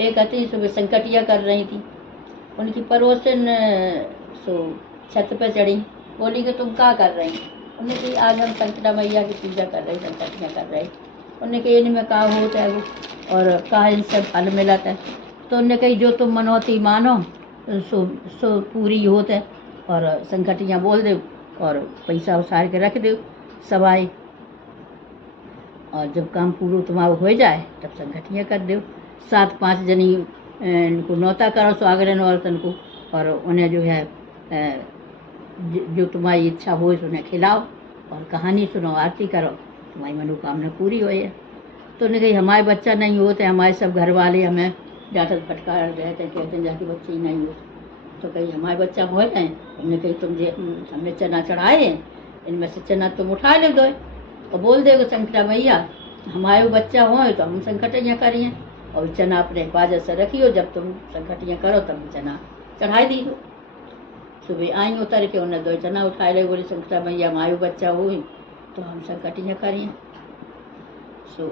एक आती सुबह संकटिया कर रही थी, उनकी पड़ोसन सो छत पे चढ़ी, बोली कि तुम क्या कर रही? उन्होंने कही आज हम संकटा मैया की पूजा कर रही, संकटियाँ कर रही। उन्होंने कही इनमें का होता है वो और कहा इनसे फल मिलता है। तो उन्होंने कही जो तुम मनौती मानो सो सो पूरी होता है, और संकटियाँ बोल दो और पैसा उसार के रख दो सवाई, और जब काम पूरा तुम्हारा हो जाए तब संगठियाँ कर दो। 7-5 जनी इनको नौता करो स्वागरन औरतन को, और उन्हें जो है जो तुम्हारी इच्छा हो उन्हें खिलाओ और कहानी सुनो, आरती करो, तुम्हारी मनोकामना पूरी हो है। तो उन्हें कही हमारे बच्चा नहीं होते, हमारे सब घर वाले हमें डांटत फटकार रहते, कहते हैं जाके बच्चे ही नहीं होते। तो कही हमारे बच्चा हो गए। हमने कही तुम जे हमने चना चढ़ाए हैं, इनमें से चना तुम उठा ले दो और बोल देगा संकटा मैया हमारे बच्चा हो तो हम संकटियाँ करिए, और चना अपने हिफाजत से रखियो, जब तुम संकटियाँ करो तब चना चढ़ाई दी हो। सुबह आई उतर के उन्हें 2 चना उठाए ले, बोली संकटा मैया हमारे बच्चा हो तो हम संकटियाँ करिए। सो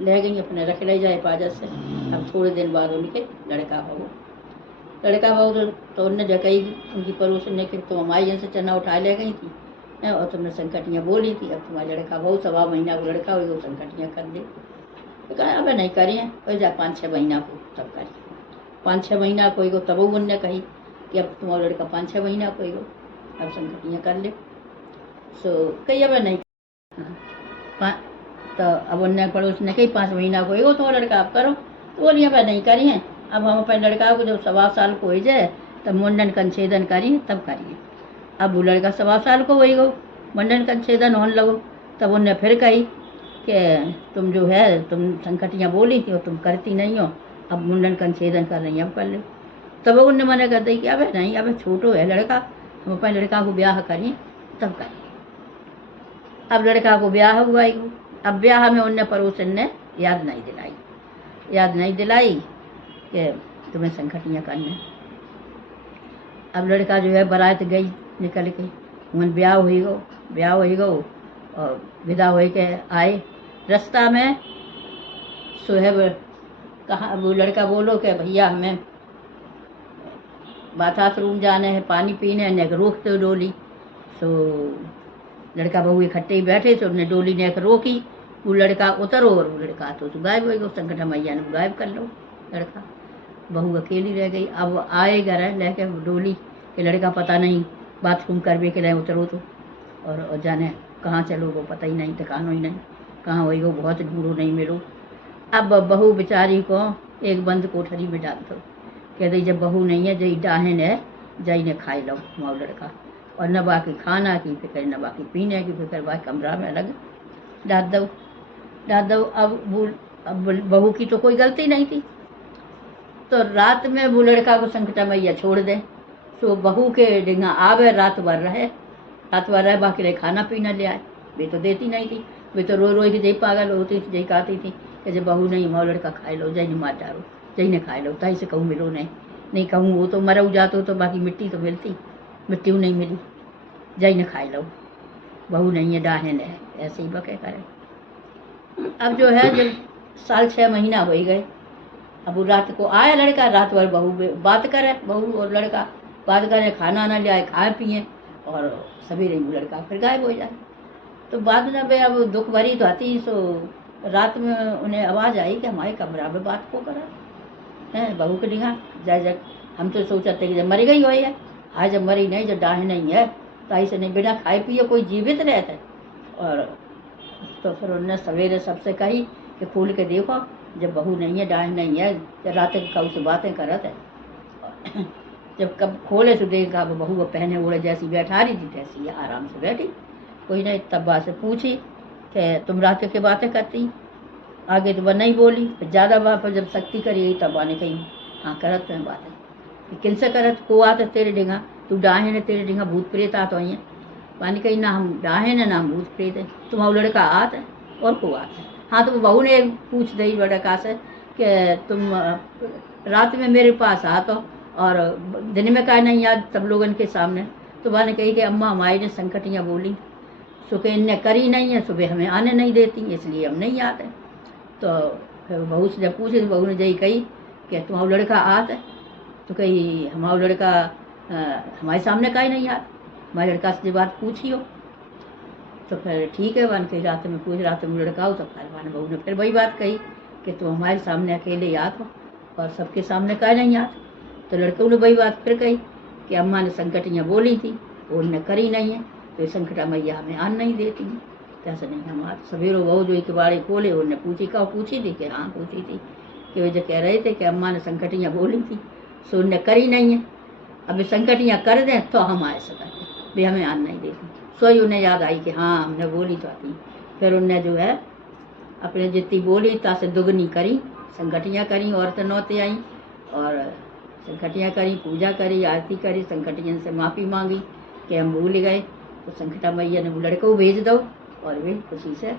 ले गई अपने रख ले जाए हिफाजत से। अब थोड़े दिन बाद उनके लड़का बहू तो उनने जगह उनकी पड़ोसन ने कि तुम हमारे यहाँ से चना उठा ले गई थी और तुमने संकटियाँ बोली थी, अब तुम्हारा लड़का बहू 1.25 महीना को लड़का हो संकटियाँ कर दे। तो कहा अब नहीं करिए, हो जा 5-6 महीना को तब करिए। 5-6 महीना को एगो तब उनने कही कि अब तुम्हारा लड़का 5-6 महीना को एगो अब संकटियाँ कर ले। सो कही अब नहीं, तो अब उनने पड़ोस ने कही 5 महीना को एगो तुम्हारा लड़का आप करो। तो बोलिए अब नहीं करिए, अब हम अपने लड़का को जब 1.25 साल को हो जाए तब मुंडन कंछेदन करिए तब करिए। अब वो लड़का 1.25 साल को वही गो मुंडन कंछेदन होने लगो। तब उनने फिर कही कि तुम जो है तुम संकटियाँ बोली थी और तुम करती नहीं हो, अब मुंडन कंछेदन कर रही अब कर लो। तब उनने मना कर दी कि अब नहीं, अब छोटो है लड़का, हम अपने लड़का को ब्याह करिए तब करिए। अब लड़का को ब्याह हुआ ही। अब ब्याह में उनने पड़ोसन ने याद नहीं दिलाई कि तुम्हें संकटियाँ करने। अब लड़का जो है बारात गई निकल के, उन ब्याह हुई गो और विदा हो के आए। रास्ता में सुहेब कहाँ वो लड़का बोलो कि भैया हमें बाथरूम जाने हैं, पानी पीने ने रोक तो डोली। सो लड़का बहू इकट्ठे ही बैठे थे, उन्होंने डोली ने रोकी, वो लड़का उतरो और वो लड़का तो गायब हो गया। संकटा मैया ने गायब कर लो लड़का, बहू अकेली रह गई। अब आए घर लेके डोली कि लड़का पता नहीं बाथरूम करवे के लिए उतरो तो, और जाने कहाँ चलो वो पता ही नहीं, ठिकानो ही नहीं, कहाँ होई गो बहुत ढूंढो नहीं मिलो। अब बहू बेचारी को एक बंद कोठरी में डाल दो, कह दी जब बहू नहीं है जई डाहन है जई ने खाई लो माओ लड़का, और न बाकी खाना की फिक्र न बाकी पीने की फिक्र, बाकी कमरा में अलग डाल दो। अब बहू की तो कोई गलती नहीं थी, तो रात में वो लड़का को संकटा मैया छोड़ दे। तो बहू के डिंगा आवे रात भर रहे बाकी रहे खाना पीना ले आए, वे तो देती नहीं थी, वे तो रो के जही पागल होती थी, जही कहती थी कि जब बहू नहीं माओ लड़का खाए लो, जही ने मार डालो, जही ने खाए लो, ताई से कहूँ मिलो नहीं कहूँ वो तो मर जाते हो तो बाकी मिट्टी तो मिलती, मिट्टी नहीं मिली, जही ने खाए लो, बहू नहीं है डाहन है, ऐसे ही बके करे। अब जो है जब 6 महीना हो ही गए, अब वो रात को आया लड़का, रात भर बहू बात करे, बहू और लड़का बात करे, खाना ना ले आए, खाए पिए, और सवेरे वो लड़का फिर गायब हो जाए। तो बाद में भाई अब दुख भरी तो आती, सो रात में उन्हें आवाज़ आई कि हमारे कमरा में बात को करा है बहू के डिंगा जाए। हम तो सोचते कि जब मरी गई हो है, आज जब मरी नहीं, जब डाहे नहीं है तो ऐसे नहीं, बिना खाए पिए कोई जीवित रहता। और तो फिर उन्होंने सवेरे सबसे कही कि खोल के देखो, जब बहू नहीं है डाहे नहीं है, जब रात के कब से बातें करत है। जब कब खोले तो देखा बहू वो पहने ओढ़े जैसी बैठा रही थी तैसी आराम से बैठी। कोई नहीं तब्बा से पूछी कि तुम रात के बातें करती, आगे तो वह नहीं बोली, फिर ज़्यादा वहाँ पर जब सख्ती करी तब आने कहीं हाँ करत हैं बातें, किन से करत को आते तेरे डिंगा, तू डाहे ने तेरे डिंगा भूत प्रेत आते हैं, पानी कहीं ना हम डाहे ने ना हम भूत प्रेत है, तुम्हारा लड़का आत है और को आत है। हाँ तो बहू ने पूछ दी लड़का से कि तुम रात में मेरे पास आतो और दिन में का नहीं याद सब लोगों के सामने। तो वह ने कही कि अम्मा हमारी ने संकटियाँ बोली, सुबह इनने करी नहीं है, सुबह हमें आने नहीं देती, इसलिए हम नहीं आते। तो फिर बहू से जब पूछे तो बहू ने यही कही कि तुम्हारा लड़का आत है, तो कही हमारा लड़का हमारे सामने का ही नहीं आत, हमारे लड़का से बात पूछियो। तो फिर ठीक है, वन कही रात में पूछ, रात में लड़का हो, तो फिर वन बहू ने फिर वही बात कही कि तुम हमारे सामने अकेले आत हो और सबके सामने का नहीं आत। तो लड़कों ने वही बात फिर कही कि अम्मा ने संकटियाँ बोली थी, वो उनने करी नहीं है, तो ये संकटा मैया हमें आन नहीं देती हैं। कैसे नहीं, हम आज सवेरो बहू जो एक बाड़े खोले, उनने पूछी, कहा पूछी थी कि हाँ पूछी थी, कि वे जो कह रहे थे कि अम्मा ने संकटियाँ बोली थी, सो उनने करी नहीं है, अब वे संकटियाँ कर दें तो हम आए सकते, वे हमें आन नहीं देती। सो ही उन्हें याद आई कि हाँ हमने बोली तो आती। फिर उनने जो है अपने जितनी बोली तासे दुगनी करी, संकटियाँ करी, औरतें नौते आई और संकटियाँ करी, पूजा करी, आरती करी, संकटियन से माफ़ी मांगी कि हम भूल गए। तो संकटा मैया ने वो लड़के को भेज दो और वे खुशी से